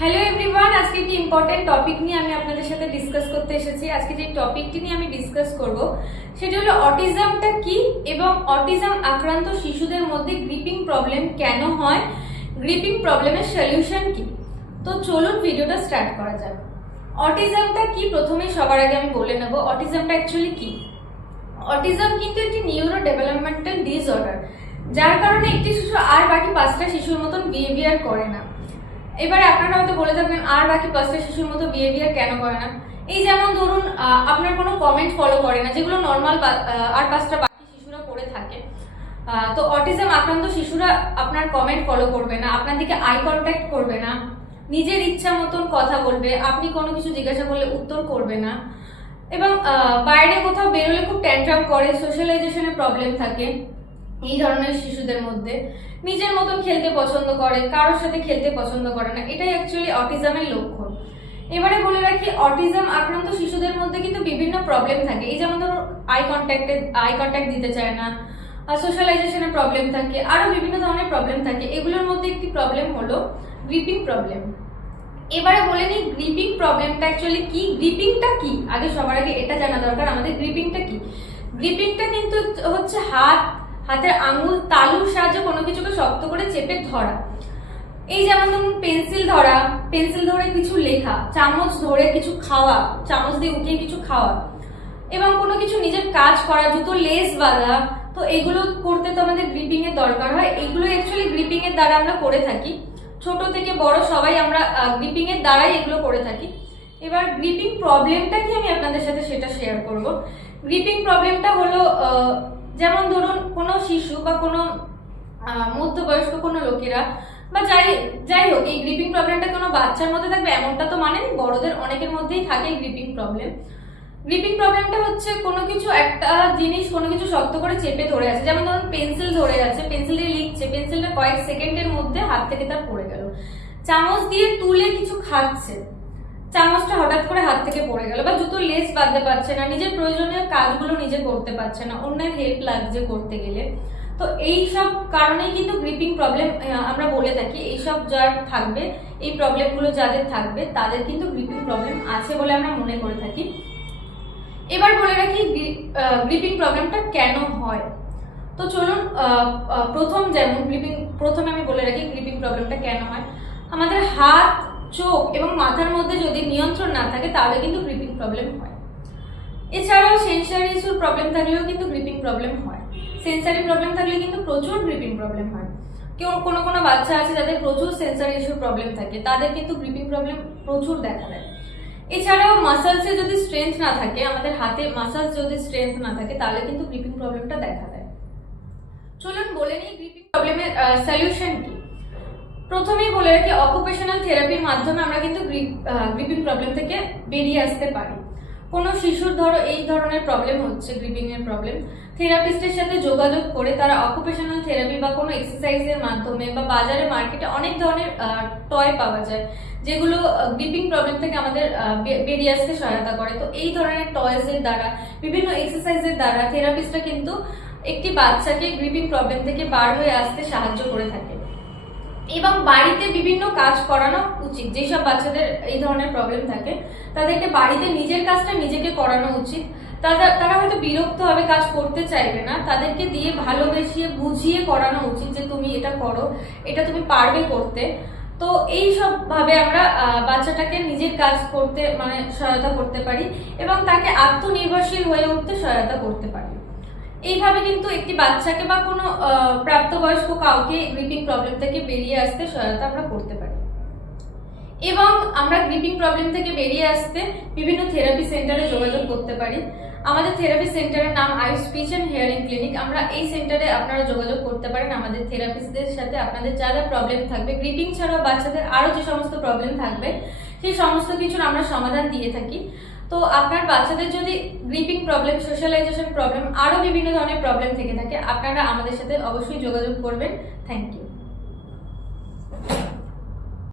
Hello everyone, আজকে একটি important topic নিয়ে আমি আপনাদের সাথে ডিসকাস করতে এসেছি। আজকে যে টপিকটি নিয়ে আমি ডিসকাস করব সেটি হলো অটিজমটা কি এবং অটিজম আক্রান্ত শিশুদের মধ্যে গ্রিপিং প্রবলেম কেন হয়, গ্রিপিং প্রবলেমের সলিউশন কি। তো চলুন ভিডিওটা স্টার্ট করা যাক। অটিজমটা কি প্রথমেই সবার আগে আমি বলে নেব অটিজমটা অ্যাকচুয়ালি কি। অটিজম কিন্তু একটি নিউরো ডেভেলপমেন্টাল ডিসঅর্ডার, যার কারণে একটি শিশু আর বাকি 5টা শিশুর মতন বিহেভিয়ার করে না। এবারে আপনারা হয়তো বলে থাকবেন আর বাকি 5টা শিশুর মতো বিহেভিয়ার কেন করে না। এই যেমন ধরুন আপনার কোনো কমেন্ট ফলো করে না, যেগুলো নর্মাল আর 5টা বাকি শিশুরা করে থাকে। তো অটিজম আক্রান্ত শিশুরা আপনার কমেন্ট ফলো করবে না, আপনার দিকে আই কন্ট্যাক্ট করবে না, নিজের ইচ্ছা মতন কথা বলবে, আপনি কোনো কিছু জিজ্ঞাসা করলে উত্তর করবে না, এবং বাইরে কোথাও বেরোলে খুব ট্যান্ট্রাম করে, সোশ্যালাইজেশনের প্রবলেম থাকে এই ধরনের শিশুদের মধ্যে, নিজের মতন খেলতে পছন্দ করে, কারোর সাথে খেলতে পছন্দ করে না। এটাই অ্যাকচুয়ালি অটিজমের লক্ষণ। এবারে বলে রাখি, অটিজম আক্রান্ত শিশুদের মধ্যে কিন্তু বিভিন্ন প্রবলেম থাকে। এই যেমন ধরুন আই কন্ট্যাক্ট দিতে চায় না, সোশ্যালাইজেশনের প্রবলেম থাকে, আরো বিভিন্ন ধরনের প্রবলেম থাকে। এগুলোর মধ্যে একটি প্রবলেম হলো গ্রিপিং প্রবলেম। এবারে বলে নিই গ্রিপিং প্রবলেমটা অ্যাকচুয়ালি কি, গ্রিপিংটা কি। আগে সবার আগে এটা জানা দরকার আমাদের গ্রিপিংটা কি। গ্রিপিংটা কিন্তু হচ্ছে হাতের আঙুল তালুর সাহায্যে কোনো কিছুকে শক্ত করে চেপে ধরা। এই যেমন ধরুন পেন্সিল ধরে কিছু লেখা, চামচ ধরে কিছু খাওয়া, চামচ দিয়ে উঠিয়ে কিছু খাওয়া, এবং কোনো কিছু নিজের কাজ করা, জুতো লেস বাঁধা। তো এগুলো করতে তো আমাদের গ্রিপিং এর দরকার হয়। এগুলো অ্যাকচুয়ালি গ্রিপিং এর দ্বারা আমরা করে থাকি। ছোট থেকে বড় সবাই আমরা গ্রিপিং এর দ্বারাই এগুলো করে থাকি। এবার গ্রিপিং প্রবলেমটা কি আমি আপনাদের সাথে সেটা শেয়ার করব। গ্রিপিং প্রবলেমটা হলো যেমন ধরুন কোনো শিশু বা কোনো মধ্যবয়স্ক কোনো লোকেরা বা যাই হোক, এই গ্রিপিং প্রবলেমটা কোনো বাচ্চার মধ্যে থাকবে এমনটা তো মানে নেই, বড়দের অনেকের মধ্যেই থাকে এই গ্রিপিং প্রবলেম। গ্রিপিং প্রবলেমটা হচ্ছে কোনো কিছু একটা জিনিস কোনো কিছু শক্ত করে চেপে ধরে আছে। যেমন ধরুন পেন্সিল ধরে আছে, পেন্সিল দিয়ে লিখছে, পেন্সিলটা কয়েক সেকেন্ডের মধ্যে হাত থেকে তার পড়ে গেল। চামচ দিয়ে তুলে কিছু খাচ্ছে, চামচটা হঠাৎ করে হাত থেকে পড়ে গেল। বা জুতো লেস বাঁধতে পারছে না, নিজের প্রয়োজনীয় কাজগুলো নিজে করতে পারছে না, অন্যের হেল্প লাগছে করতে গেলে। তো এই সব কারণেই কিন্তু গ্রিপিং প্রবলেম আমরা বলে থাকি। এইসব যার থাকবে, এই প্রবলেমগুলো যাদের থাকবে তাদের কিন্তু গ্রিপিং প্রবলেম আছে বলে আমরা মনে করে থাকি। এবার বলে রাখি গ্রিপিং প্রবলেমটা কেন হয়। তো চলুন প্রথমে আমি বলে রাখি গ্রিপিং প্রবলেমটা কেন হয়। আমাদের হাত, চোখ এবং মাথার মধ্যে যদি নিয়ন্ত্রণ না থাকে তাহলে কিন্তু গ্রিপিং প্রবলেম হয়। এছাড়াও সেন্সারি ইস্যুর প্রবলেম থাকলেও কিন্তু গ্রিপিং প্রবলেম হয়। সেন্সারি প্রবলেম থাকলে কিন্তু প্রচুর গ্রিপিং প্রবলেম হয়। কোনো বাচ্চা আছে যাদের প্রচুর সেন্সারি ইস্যুর প্রবলেম থাকে, তাদের কিন্তু গ্রিপিং প্রবলেম প্রচুর দেখা দেয়। এছাড়াও মাসেলসে যদি স্ট্রেংথ না থাকে, আমাদের হাতে মাসেলস যদি স্ট্রেংথ না থাকে তাহলে কিন্তু গ্রিপিং প্রবলেমটা দেখা দেয়। চলুন বলে নিই গ্রিপিং প্রবলেমের সলিউশন কি। প্রথমেই বলে রাখি অকুপেশনাল থেরাপির মাধ্যমে আমরা কিন্তু গ্রিপিং প্রবলেম থেকে বেরিয়ে আসতে পারি। কোনো শিশুর ধরো এই ধরনের প্রবলেম হচ্ছে, গ্রিপিং এর প্রবলেম, থেরাপিস্টের সাথে যোগাযোগ করে তারা অকুপেশনাল থেরাপি বা কোনো এক্সারসাইজের মাধ্যমে বা বাজারে মার্কেটে অনেক ধরনের টয় পাওয়া যায় যেগুলো গ্রিপিং প্রবলেম থেকে আমাদের বেরিয়ে আসতে সহায়তা করে। তো এই ধরনের টয়েসের দ্বারা, বিভিন্ন এক্সারসাইজের দ্বারা থেরাপিস্টরা কিন্তু একটি বাচ্চাকে গ্রিপিং প্রবলেম থেকে বার হয়ে আসতে সাহায্য করে থাকে। এবং বাড়িতে বিভিন্ন কাজ করানো উচিত। যেসব বাচ্চাদের এই ধরনের প্রবলেম থাকে তাদেরকে বাড়িতে নিজের কাজটা নিজেকে করানো উচিত। তারা হয়তো বিরক্ত হবে, কাজ করতে চাইবে না, তাদেরকে দিয়ে ভালোবেসিয়ে বুঝিয়ে করানো উচিত যে তুমি এটা করো, এটা তুমি পারবে করতে। তো এই সব ভাবে আমরা বাচ্চাটাকে নিজের কাজ করতে সহায়তা করতে পারি এবং তাকে আত্মনির্ভরশীল হয়ে উঠতে সহায়তা করতে পারি। এইভাবে কিন্তু একটি বাচ্চাকে বা কোনো প্রাপ্তবয়স্ক কাউকে গ্রিপিং প্রবলেম থেকে বেরিয়ে আসতে সহায়তা আমরা করতে পারি। এবং আমরা গ্রিপিং প্রবলেম থেকে বেরিয়ে আসতে বিভিন্ন থেরাপি সেন্টারে যোগাযোগ করতে পারি। আমাদের থেরাপি সেন্টারের নাম আইস স্পিচ অ্যান্ড হিয়ারিং ক্লিনিক। আমরা এই সেন্টারে আপনারা যোগাযোগ করতে পারেন আমাদের থেরাপিস্টদের সাথে। আপনাদের যা যা প্রবলেম থাকবে, গ্রিপিং ছাড়াও বাচ্চাদের আরো যে সমস্ত প্রবলেম থাকবে সেই সমস্ত কিছুর আমরা সমাধান দিয়ে থাকি। তো আপনার বাচ্চাদের যদি গ্রিপিং প্রবলেম, সোশ্যালাইজেশন প্রবলেম, আরো বিভিন্ন ধরনের প্রবলেম থেকে থাকে, আপনারা আমাদের সাথে অবশ্যই যোগাযোগ করবেন। Thank you.